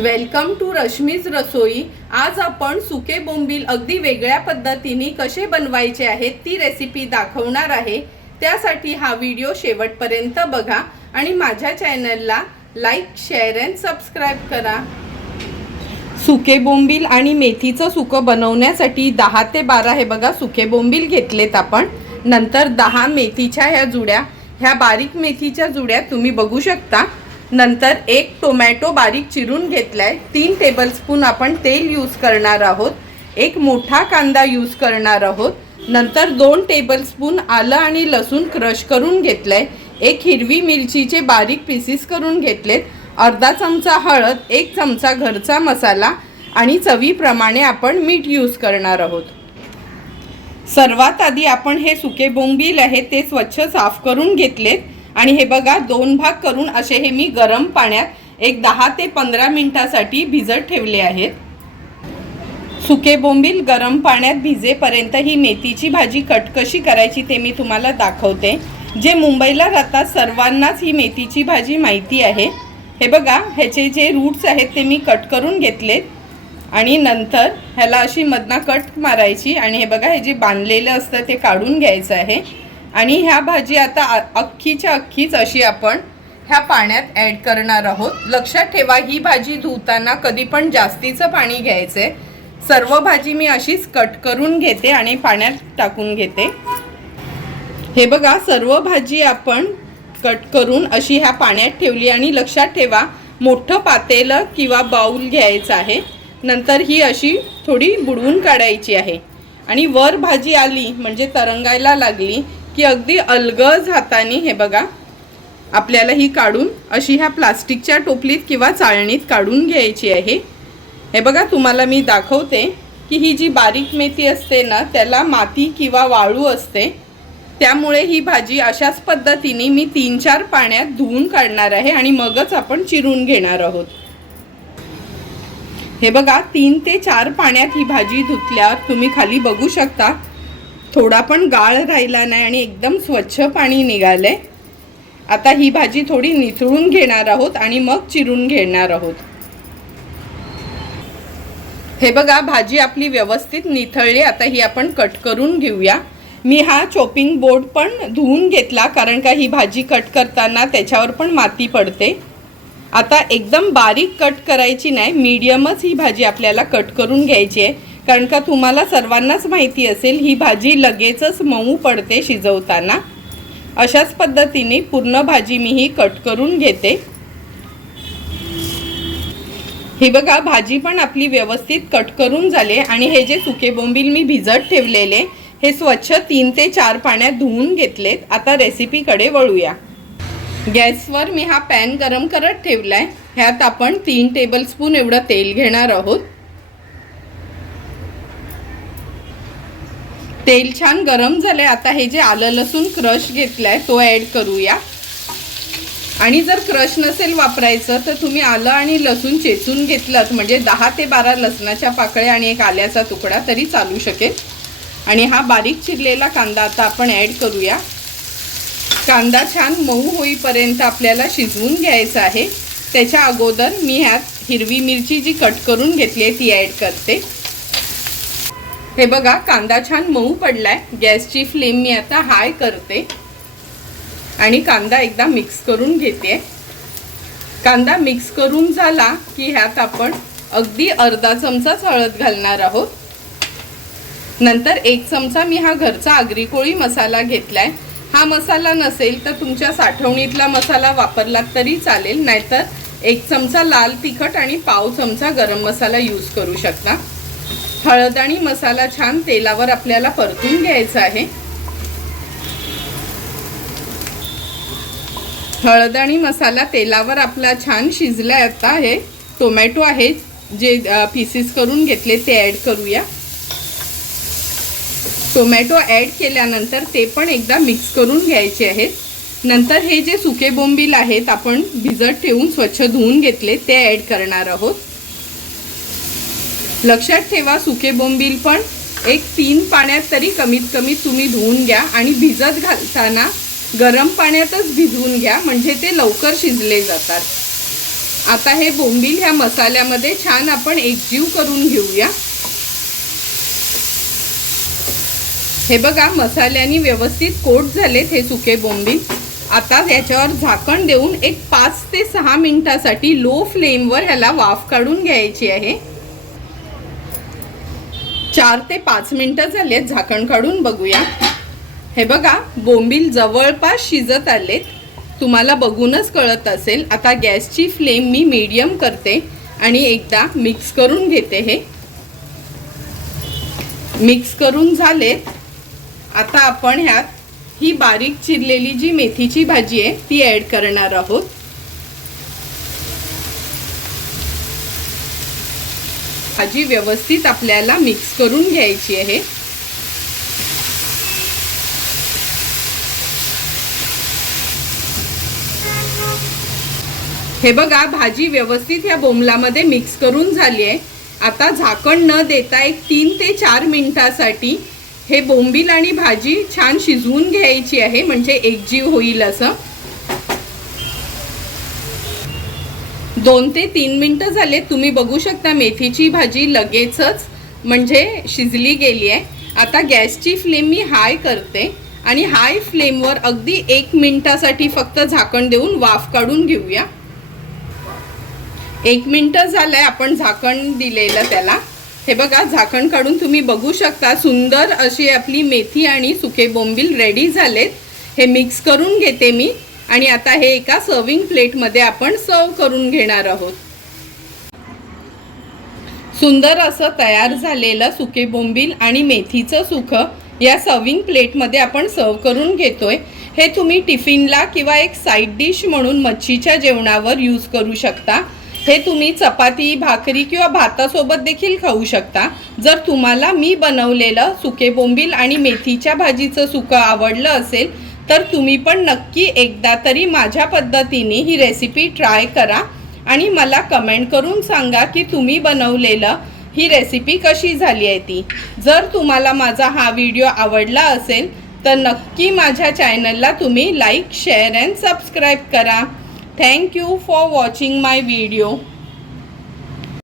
Welcome to Rashmi's रसोई. आज आपण सुके बोंबील अगदी वेगळ्या पद्धतीने कसे बनवायचे आहेत ती रेसिपी दाखवणार आहे. त्यासाठी हा व्हिडिओ शेवटपर्यंत बघा आणि माझ्या चॅनलला लाईक शेअर अँड सबस्क्राईब करा. सुके बोंबील आणि मेथीचं सुकं बनवण्यासाठी दहा ते बारा हे बघा सुके बोंबील घेतलेत आपण. नंतर दहा मेथीच्या ह्या जुड्या. ह्या बारीक मेथीच्या जुड्या तुम्ही बघू शकता. नंतर एक टोमॅटो बारीक चिरून घेतलाय. तीन टेबलस्पून आपण तेल यूज करणार आहोत. एक मोठा कांदा यूज करणार आहोत. नंतर दोन टेबलस्पून आलं आणि लसूण क्रश करून घेतलंय. एक हिरवी मिरचीचे बारीक पीसीस करून घेतलेत. अर्धा चमचा हळद एक चमचा घरचा मसाला आणि चवीप्रमाणे आपण मीठ यूज करणार आहोत. सर्वात आधी आपण हे सुके बोंबील आहे ते स्वच्छ साफ करून घेतलेत. आणि हे बघा दोन भाग करून असे हे मी गरम पाण्यात एक दहा ते पंधरा मिनिटासाठी भिजत ठेवले आहेत. सुके बोंबील गरम पाण्यात भिजेपर्यंत ही मेथीची भाजी कट कशी करायची ते मी तुम्हाला दाखवते. जे मुंबईला राहतात सर्वांनाच ही मेथीची भाजी माहिती आहे. हे बघा ह्याचे जे रूट्स आहेत ते मी कट करून घेतलेत. आणि नंतर ह्याला अशी मधनं कट मारायची आणि हे बघा हे जे बांधलेलं असतं ते काढून घ्यायचं आहे. आणि ह्या भाजी आता अख्खीच्या अख्खीच अशी आपण ह्या पाण्यात ॲड करणार आहोत. लक्षात ठेवा ही भाजी धुताना कधी पण जास्तीचं पाणी घ्यायचं. आहे सर्व भाजी मी अशीच कट करून घेते आणि पाण्यात टाकून घेते. हे बघा सर्व भाजी आपण कट करून अशी ह्या पाण्यात ठेवली आणि लक्षात ठेवा मोठं पातेलं किंवा बाऊल घ्यायचं आहे. नंतर ही अशी थोडी बुडवून काढायची आहे. आणि वर भाजी आली म्हणजे तरंगायला लागली की अगदी अलगज हाताने हे बघा आपल्याला ही काढून अशी ह्या प्लास्टिकच्या टोपलीत किंवा चाळणीत काढून घ्यायची आहे. हे बघा तुम्हाला मी दाखवते की ही जी बारीक मेथी असते ना त्याला माती किंवा वाळू असते. त्यामुळे ही भाजी अशाच पद्धतीने मी तीन चार पाण्यात धुवून काढणार आहे आणि मगच आपण चिरून घेणार आहोत. हे बघा तीन ते चार पाण्यात ही भाजी धुतल्यावर तुम्ही खाली बघू शकता थोडा पण गाळ राहिला नाही आणि एकदम स्वच्छ पाणी निघालंय. आता ही भाजी थोडी निचळून घेणार आहोत आणि मग चिरून घेणार आहोत. हे बघा भाजी आपली व्यवस्थित निथळली. आता ही आपण कट करून घेऊया. मी हा चॉपिंग बोर्ड पण धुवून घेतला कारण का ही भाजी कट करताना त्याच्यावर पण माती पडते. आता एकदम बारीक कट करायची नाही मीडियमच ही भाजी आपल्याला कट करून घ्यायची आहे. कारण का तुम्हाला सर्वांनाच माहिती असेल ही भाजी लगेचच मऊ पडते शिजवताना. अशाच पद्धतीने पूर्ण भाजी मी ही कट करून घेते. ही बघा भाजी पण आपली व्यवस्थित कट करून झाले आणि हे जे सुके बोंबील मी भिजत ठेवलेले हे स्वच्छ तीन ते चार पाण्यात धुवून घेतलेत. आता रेसिपीकडे वळूया. गॅसवर मी हा पॅन गरम करत ठेवला आहे ह्यात आपण तीन टेबलस्पून एवढं तेल घेणार आहोत. तेल छान गरम झालं आहे आता हे जे आलं लसूण क्रश घेतलाय तो ॲड करूया. आणि जर क्रश नसेल वापरायचं तर तुम्ही आलं आणि लसूण चेचून घेतलं म्हणजे दहा ते बारा लसणाच्या पाकळ्या आणि एक आल्याचा तुकडा तरी चालू शकेल. आणि हा बारीक चिरलेला कांदा आता आपण ॲड करूया. कांदा छान मऊ होईपर्यंत आपल्याला शिजवून घ्यायचा आहे. त्याच्या अगोदर मी ह्यात हिरवी मिरची जी कट करून घेतली आहे ती ॲड करते. हे बघा कांदा छान मऊ पडलाय. गॅसची फ्लेम मी आता हाय करते. आणि कांदा एकदा मिक्स करून घेते. कांदा मिक्स करून झाला की ह्यात आपण अगदी अर्धा चमचाच हळद घालणार आहोत. नंतर एक चमचा मी हा घरचा आगरी कोळी मसाला घेतलाय. हा मसाला नसेल तर तुमच्या साठवणीतला मसाला वापरला तरी चालेल. नाहीतर एक चमचा लाल तिखट आणि पाव चमचा गरम मसाला यूज करू शकता. हळद आणि मसाला छान तेलावर आपल्याला परतून घ्यायचा आहे. हळद आणि मसाला तेलावर आपला छान शिजला आता आहे. टोमॅटो आहे जे पीसेस करून घेतले ते ॲड करूया. टोमॅटो ॲड केल्यानंतर ते पण एकदा मिक्स करून घ्यायचे आहेत. नंतर हे जे सुके बोंबील आहेत आपण भिजत ठेवून स्वच्छ धुवून घेतले ते ॲड करणार आहोत. लक्षात ठेवा सुके बोंबील पण एक तीन पाण्यात तरी कमीत कमी तुम्ही धुवून घ्या आणि भिजत घालताना गरम पाण्यातच भिजवून घ्या म्हणजे ते लवकर शिजले जातात. आता हे बोंबील ह्या मसाल्यामध्ये छान आपण एकजीव करून घेऊया. हे बघा मसाल्याने व्यवस्थित कोट झालेत हे सुके बोंबील. आता याच्यावर झाकण देऊन एक पाच ते सहा मिनिटासाठी लो फ्लेमवर ह्याला वाफ काढून घ्यायची आहे. चार ते पाच मिनिटं झालेत झाकण काढून बघूया. हे बघा बोंबील जवळपास शिजत आलेत. तुम्हाला बघूनच कळत असेल आता गॅसची फ्लेम मी मीडियम करते आणि एकदा मिक्स करून घेते हे. मिक्स करून झालेत आता आपण ह्यात ही बारीक चिरलेली जी मेथीची भाजी आहे ती ॲड करणार आहोत. भाजी व्यवस्थित आपल्याला मिक्स करून घ्यायची आहे. हे बघा भाजी व्यवस्थित ह्या बोमलामध्ये मिक्स करून झाली आहे. आता झाकण न देता एक तीन ते चार मिनिटासाठी हे बोंबील आणि भाजी छान शिजवून घ्यायची आहे म्हणजे एकजीव होईल असं. दोन ते तीन मिनटं झाले तुम्ही बघू शकता मेथीची भाजी लगेचच म्हणजे शिजली गेली आहे. आता गॅसची फ्लेम मी हाय करते आणि हाय फ्लेमवर अगदी एक मिनटासाठी फक्त झाकण देऊन वाफ काढून घेऊया. एक मिनटं झालं आहे आपण झाकण दिलेलं त्याला. हे बघा झाकण काढून तुम्ही बघू शकता सुंदर अशी आपली मेथी आणि सुके बोंबील रेडी झालेत. हे मिक्स करून घेते मी. आणि आता हे एका सर्विंग प्लेटमध्ये आपण सर्व करून घेणार आहोत. सुंदर असं तयार झालेलं सुके बोंबील आणि मेथीचं सुख या सर्विंग प्लेटमध्ये आपण सर्व करून घेतोय. हे तुम्ही टिफिनला किंवा एक साईड डिश म्हणून मच्छीच्या जेवणावर यूज करू शकता. हे तुम्ही चपाती भाकरी किंवा भातासोबत देखील खाऊ शकता. जर तुम्हाला मी बनवलेलं सुके बोंबील आणि मेथीच्या भाजीचं सुकं आवडलं असेल तर तुम्ही पण नक्की एकदा तरी माझ्या पद्धतीने ही रेसिपी ट्राय करा आणि मला कमेंट करून सांगा की तुम्ही बनवलेलं ही रेसिपी कशी झाली आहे ती. जर तुम्हाला माझा हा व्हिडिओ आवडला असेल तर नक्की माझ्या चॅनलला तुम्ही लाईक शेअर अँड सबस्क्राईब करा. Thank you for watching my video